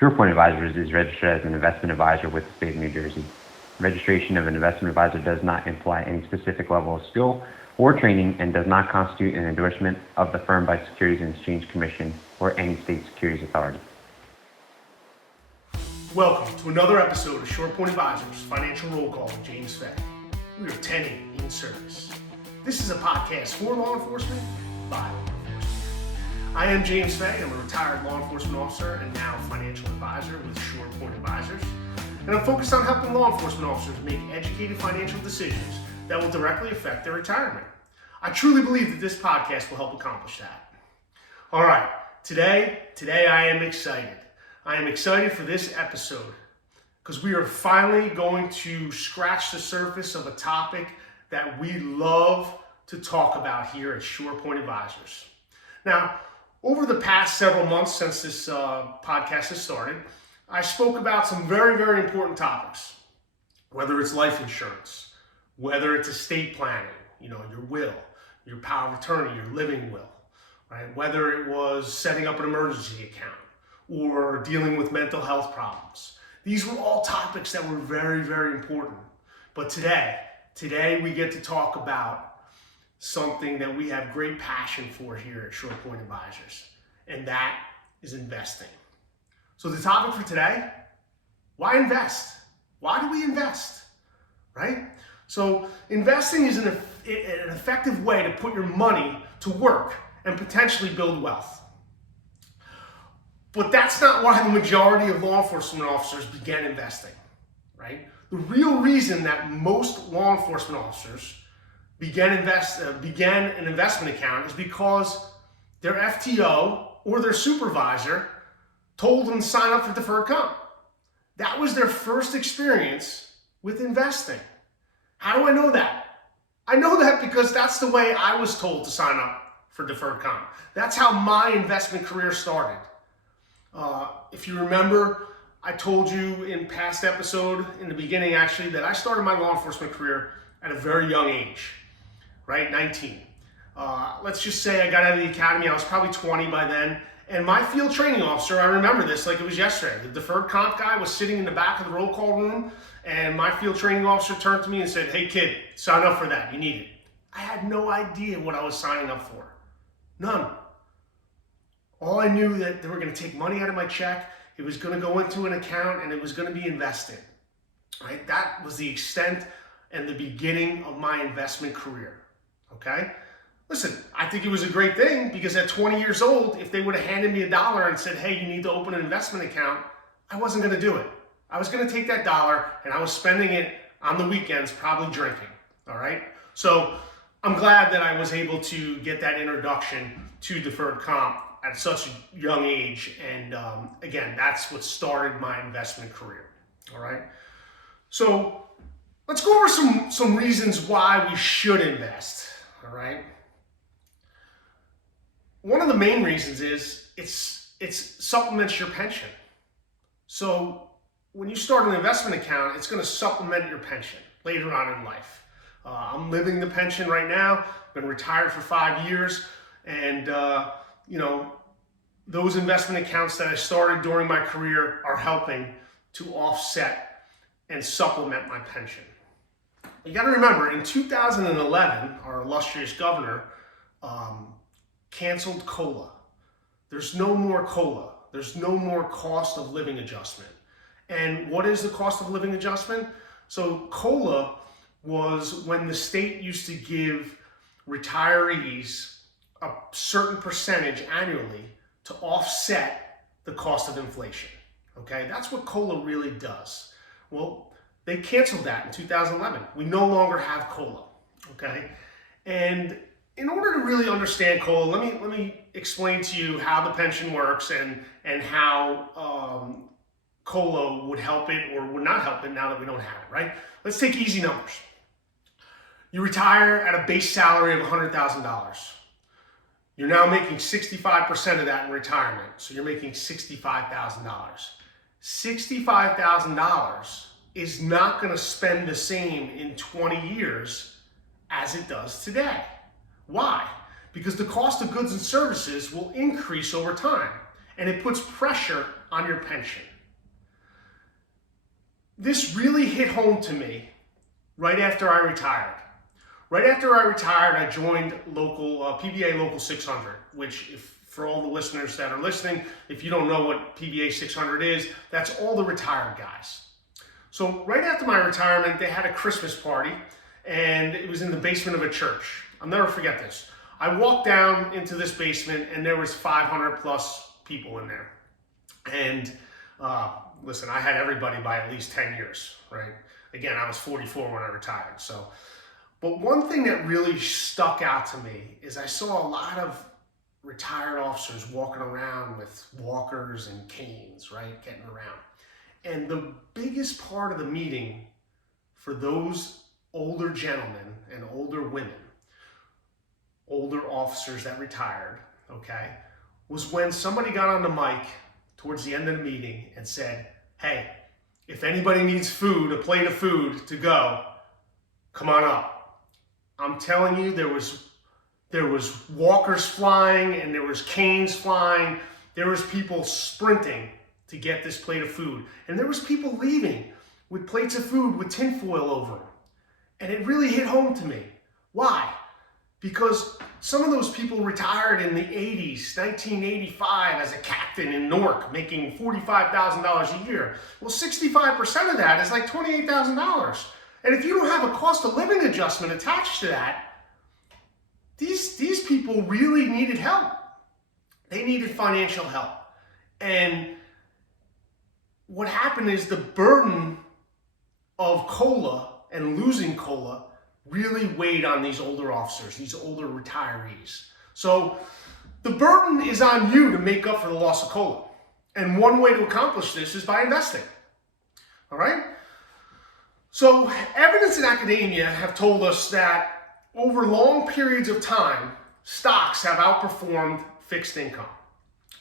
SurePoint Advisors is registered as an investment advisor with the state of New Jersey. Registration of an investment advisor does not imply any specific level of skill or training and does not constitute an endorsement of the firm by Securities and Exchange Commission or any state securities authority. Welcome to another episode of SurePoint Advisors Financial Roll Call with James Fay. We are 10-8 in service. This is a podcast for law enforcement by law enforcement. I am James Fay. I'm a retired law enforcement officer and now financial advisor with SurePoint Advisors. And I'm focused on helping law enforcement officers make educated financial decisions that will directly affect their retirement. I truly believe that this podcast will help accomplish that. All right, today I am excited. I am excited for this episode because we are finally going to scratch the surface of a topic that we love to talk about here at SurePoint Advisors. Now, over the past several months since this podcast has started, I spoke about some very, very important topics, whether it's life insurance, whether it's estate planning, your will, your power of attorney, your living will, right? Whether it was setting up an emergency account or dealing with mental health problems. These were all topics that were very, very important. But today we get to talk about something that we have great passion for here at SurePoint Advisors, and that is investing. So the topic for today, why invest? Why do we invest, right? So investing is an effective way to put your money to work and potentially build wealth. But that's not why the majority of law enforcement officers began investing, right? The real reason that most law enforcement officers began an investment account is because their FTO or their supervisor told them to sign up for deferred comp. That was their first experience with investing. How do I know that? I know that because that's the way I was told to sign up for deferred comp. That's how my investment career started. If you remember, I told you in past episode, in the beginning actually, that I started my law enforcement career at a very young age, right? 19. Let's just say I got out of the academy, I was probably 20 by then, and my field training officer, I remember this like it was yesterday, the deferred comp guy was sitting in the back of the roll call room, and my field training officer turned to me and said, "Hey kid, sign up for that, you need it." I had no idea what I was signing up for. None. All I knew that they were going to take money out of my check, it was going to go into an account, and it was going to be invested. Right? That was the extent and the beginning of my investment career. Okay? Listen, I think it was a great thing because at 20 years old, if they would have handed me $1 and said, "Hey, you need to open an investment account," I wasn't going to do it. I was going to take that $1 and I was spending it on the weekends, probably drinking. All right? So I'm glad that I was able to get that introduction to deferred comp at such a young age, and again, that's what started my investment career. All right, so let's go over some reasons why we should invest. All right, one of the main reasons is it supplements your pension. So when you start an investment account, it's going to supplement your pension later on in life. I'm living the pension right now. Been retired for 5 years, and those investment accounts that I started during my career are helping to offset and supplement my pension. You got to remember, in 2011, our illustrious governor canceled COLA. There's no more COLA. There's no more cost of living adjustment. And what is the cost of living adjustment? So COLA was when the state used to give retirees a certain percentage annually to offset the cost of inflation. Okay, that's what COLA really does. Well, they canceled that in 2011. We no longer have COLA. Okay, and in order to really understand COLA, let me explain to you how the pension works and how COLA would help it or would not help it now that we don't have it. Right? Let's take easy numbers. You retire at a base salary of $100,000. You're now making 65% of that in retirement, so you're making $65,000. $65,000 is not going to spend the same in 20 years as it does today. Why? Because the cost of goods and services will increase over time, and it puts pressure on your pension. This really hit home to me right after I retired. Right after I retired, I joined PBA Local 600, which, for all the listeners that are listening, if you don't know what PBA 600 is, that's all the retired guys. So right after my retirement, they had a Christmas party, and it was in the basement of a church. I'll never forget this. I walked down into this basement, and there was 500 plus people in there. And listen, I had everybody by at least 10 years, right? Again, I was 44 when I retired. But one thing that really stuck out to me is I saw a lot of retired officers walking around with walkers and canes, right? Getting around. And the biggest part of the meeting for those older gentlemen and older women, older officers that retired, okay, was when somebody got on the mic towards the end of the meeting and said, hey, if anybody needs food, a plate of food to go, come on up. I'm telling you, there was walkers flying and there was canes flying. There was people sprinting to get this plate of food. And there was people leaving with plates of food with tinfoil over them. And it really hit home to me. Why? Because some of those people retired in the 80s, 1985 as a captain in Newark, making $45,000 a year. Well, 65% of that is like $28,000. And if you don't have a cost of living adjustment attached to that, these people really needed help. They needed financial help. And what happened is the burden of COLA and losing COLA really weighed on these older officers, these older retirees. So the burden is on you to make up for the loss of COLA. And one way to accomplish this is by investing. All right? So evidence in academia have told us that over long periods of time, stocks have outperformed fixed income.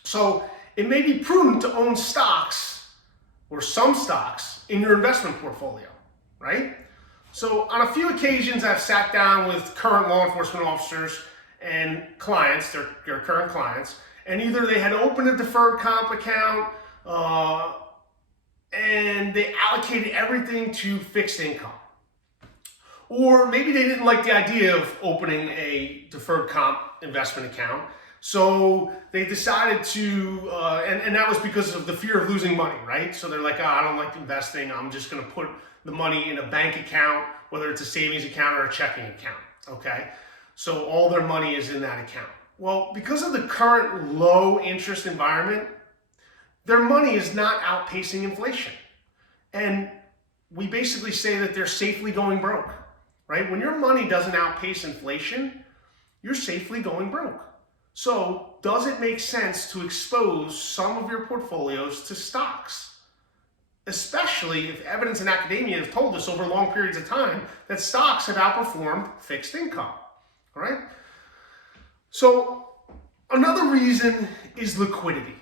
So it may be prudent to own stocks or some stocks in your investment portfolio, right? So on a few occasions, I've sat down with current law enforcement officers and clients, their current clients, and either they had opened a deferred comp account and they allocated everything to fixed income. Or maybe they didn't like the idea of opening a deferred comp investment account, so they decided to, and that was because of the fear of losing money, right? So they're like, oh, I don't like investing, I'm just gonna put the money in a bank account, whether it's a savings account or a checking account, okay? So all their money is in that account. Well, because of the current low interest environment, their money is not outpacing inflation. And we basically say that they're safely going broke, right? When your money doesn't outpace inflation, you're safely going broke. So does it make sense to expose some of your portfolios to stocks? Especially if evidence in academia has told us over long periods of time that stocks have outperformed fixed income, all right? So another reason is liquidity.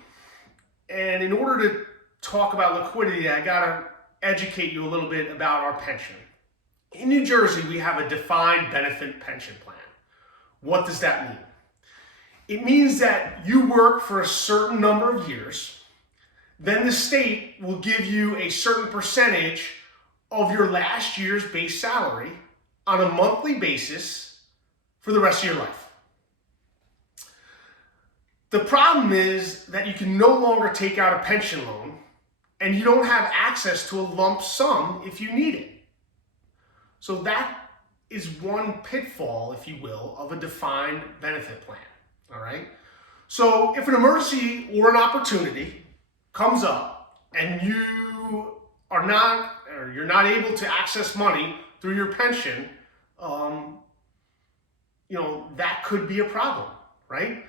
And in order to talk about liquidity, I gotta educate you a little bit about our pension. In New Jersey, we have a defined benefit pension plan. What does that mean? It means that you work for a certain number of years, then the state will give you a certain percentage of your last year's base salary on a monthly basis for the rest of your life. The problem is that you can no longer take out a pension loan and you don't have access to a lump sum if you need it. So that is one pitfall, if you will, of a defined benefit plan, all right? So if an emergency or an opportunity comes up and you're not able to access money through your pension, that could be a problem, right?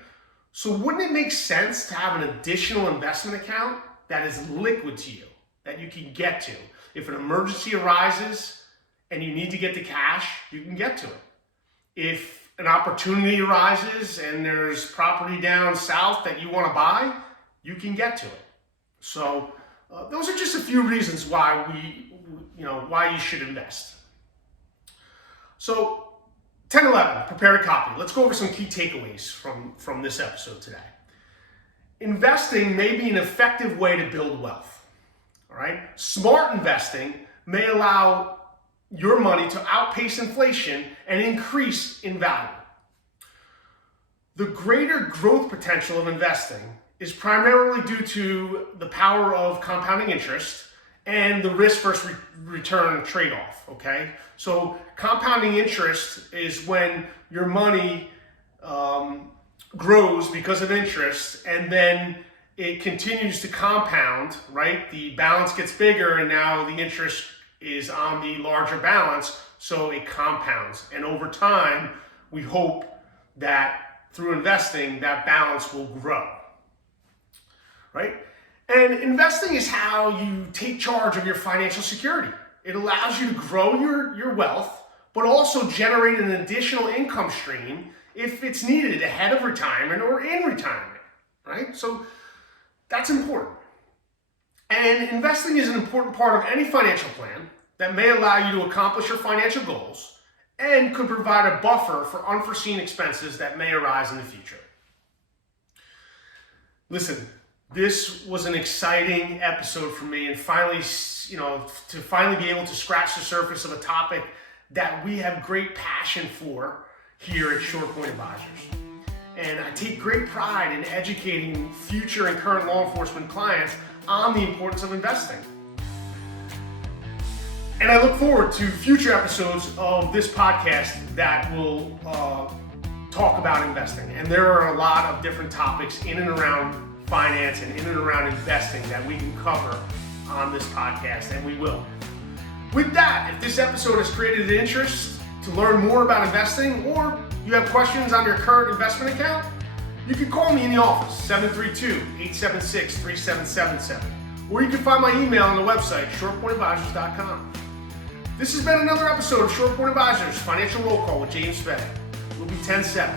So wouldn't it make sense to have an additional investment account that is liquid to you, that you can get to? If an emergency arises and you need to get the cash, you can get to it. If an opportunity arises and there's property down south that you want to buy, you can get to it. So those are just a few reasons why why you should invest. So 10-11, prepare a copy. Let's go over some key takeaways from this episode today. investing may be an effective way to build wealth. All right? Smart investing may allow your money to outpace inflation and increase in value. The greater growth potential of investing is primarily due to the power of compounding interest and the risk versus return trade-off, okay? So compounding interest is when your money grows because of interest, and then it continues to compound, right? The balance gets bigger, and now the interest is on the larger balance, so it compounds. And over time, we hope that through investing, that balance will grow, right? And investing is how you take charge of your financial security. It allows you to grow your wealth, but also generate an additional income stream if it's needed ahead of retirement or in retirement, right? So that's important. And investing is an important part of any financial plan that may allow you to accomplish your financial goals and could provide a buffer for unforeseen expenses that may arise in the future. Listen, this was an exciting episode for me, and finally, to finally be able to scratch the surface of a topic that we have great passion for here at Short Point Advisors. And I take great pride in educating future and current law enforcement clients on the importance of investing. And I look forward to future episodes of this podcast that will talk about investing. And there are a lot of different topics in and around finance and in and around investing that we can cover on this podcast, and we will. With that, if this episode has created an interest to learn more about investing, or you have questions on your current investment account, you can call me in the office, 732-876-3777. Or you can find my email on the website, shortpointadvisors.com. This has been another episode of Short Point Advisors Financial Roll Call with James Fay. We'll be 10-7.